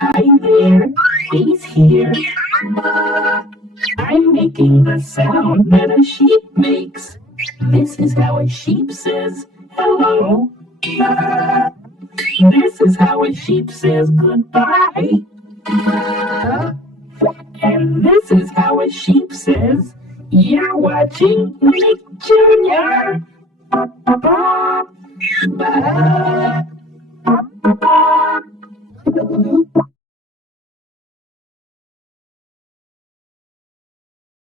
Hi there, he's here. I'm making the sound that a sheep makes. This is how a sheep says hello. This is how a sheep says goodbye. And this is how a sheep says, you're watching Nick Jr. Ba-ba-ba.